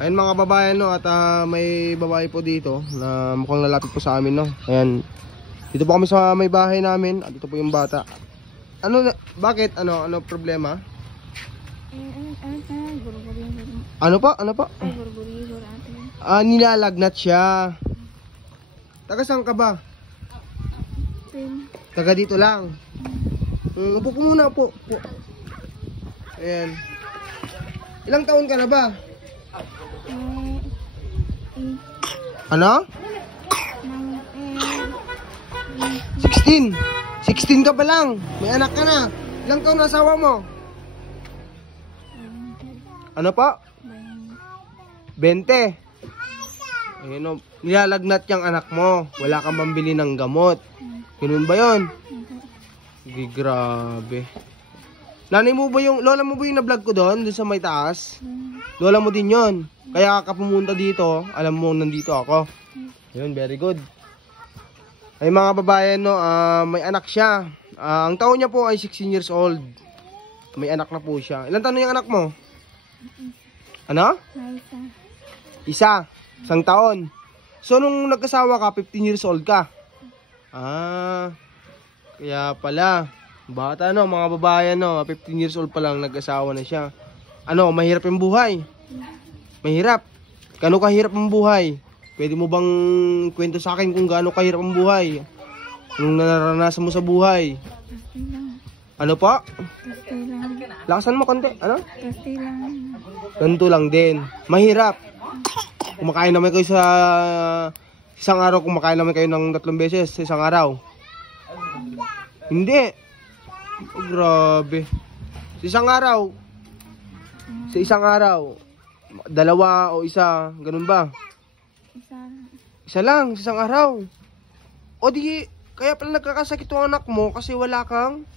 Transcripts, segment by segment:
Ayun mga babayan, no, at may babae po dito na mukhang lalapit po sa amin, no. Ayan. Dito po kami sa may bahay namin. At dito po yung bata. Bakit? Ano problema? Ano pa? Nilalagnat siya. Taga saan ka ba? Taga dito lang. Upo ko muna po. Ayan. Ilang taon ka na ba? Ano? 16. 16 ka pa lang. May anak ka na. Ilang taon na asawa mo? Ano pa? 20. Ayun, nilalagnat yung anak mo. Wala kang mambili ng gamot. Ganun ba yun? Grabe. Nanay mo ba lola mo ba yung na-vlog ko doon sa may taas? Lola mo din yon. Kaya ka pumunta dito, alam mo nandito ako. Ayun, very good. Ay mga babayan, no, may anak siya. Ang taon niya po ay 16 years old. May anak na po siya. Ilan taon na yung anak mo? Ano? Isa. Isang taon. So nung nagkasawa ka, 15 years old ka. Kaya pala. Bata, no, mga babayan, no, 15 years old pa lang nag-asawa na siya. Ano, mahirap yung buhay? Mahirap. Gaano kahirap ang buhay? Pwede mo bang kwento sa akin kung gaano kahirap ang buhay? Anong naranasan mo sa buhay? Ano pa? Lakasan mo konti. Ano? Ganito lang din. Mahirap. Kumakain naman kayo sa isang araw, kumakain naman kayo ng 3 beses sa isang araw. Hindi. Oh, grabe. Sa isang araw, 2 o 1, ganun ba? Isa lang, sa isang araw. O di, kaya pala nagkakasakit yung anak mo kasi wala kang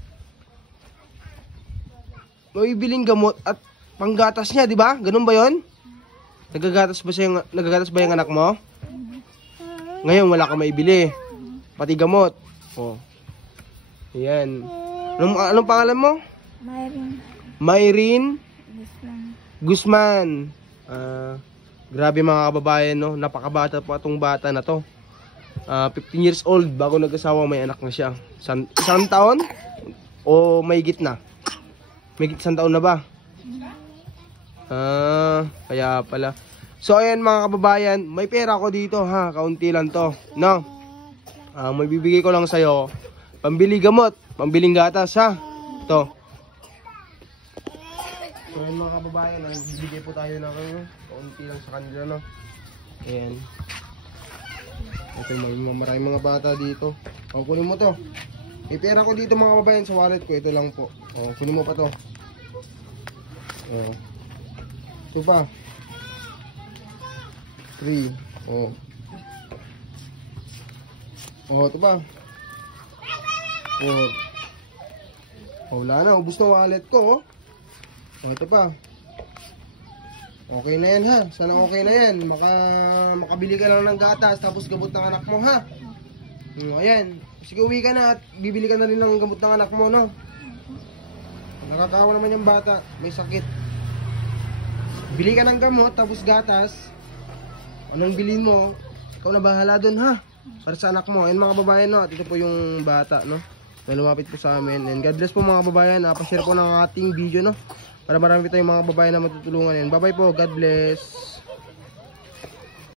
mabibiling gamot at panggatas niya, di ba? Ganun ba yon? Nagagatas ba yung anak mo? Ngayon wala kang maibili. Pati gamot. Oh. Ayan. Anong pangalan mo? Mayrin Guzman. Grabe mga kababayan, no? Napakabata pa itong bata na to. 15 years old, bago nag-asawa may anak na siya. Isang taon? O may higit na? May higit 1 taon na ba? Kaya pala. So ayan mga kababayan, may pera ko dito ha. Kaunti lang to, no? May bibigay ko lang sa'yo. Pambili gamot, pambiling gatas ha. Ito. So yun mga kababayan, bibigay po tayo ng kaunti lang sa kanila, no? Ayan. Ito yung maraming mga bata dito. Kunin mo to. May pera ko dito mga kababayan sa wallet ko. Ito lang po. Kunin mo pa to. Ito pa. 3. Ito pa. Wala na, ubos na wallet ko. Ito pa. Okay na yan ha. Sana okay na yan. Makabili ka lang ng gatas tapos gamot ng anak mo ha. Ayan. Sige, uwi ka na at bibili ka na rin ng gamot ng anak mo, no? Nakakawa naman yung bata. May sakit. Bili ka ng gamot tapos gatas. Anong bilhin mo? Ikaw na bahala dun ha. Para sa anak mo. Ayan mga babayan, no? At ito po yung bata, no? Na lumapit po sa amin. And God bless po mga babayan. Pa-share po ng ating video, no? Para marami tayong mga babayan na matutulungan. And bye bye po. God bless.